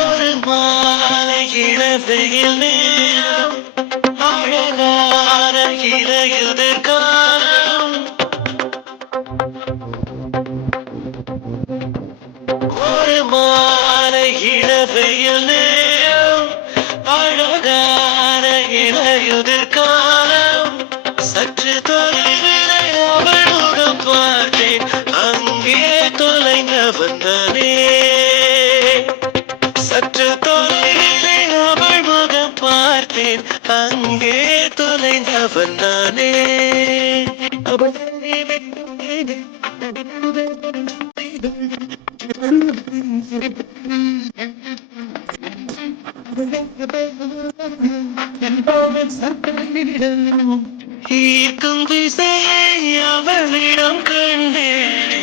ஒரு மாலை இளவெயில் நேரம் அழகான இலையுதிர் காலம் ஒரு மாலை இளவெயில் நேரம் அழகான இலையுதிர் காலம் சற்று தொலைவிலே அவள் முகம் பார்த்தேன் அங்கே தொலைந்தவன் தானே சற்று தொலைவிலே அவள் முகம் பார்த்தேன் அங்கே தொலைந்தவன் நானே அவள் ஈர்க்கும் விசையை அவளிடம் கண்டேன்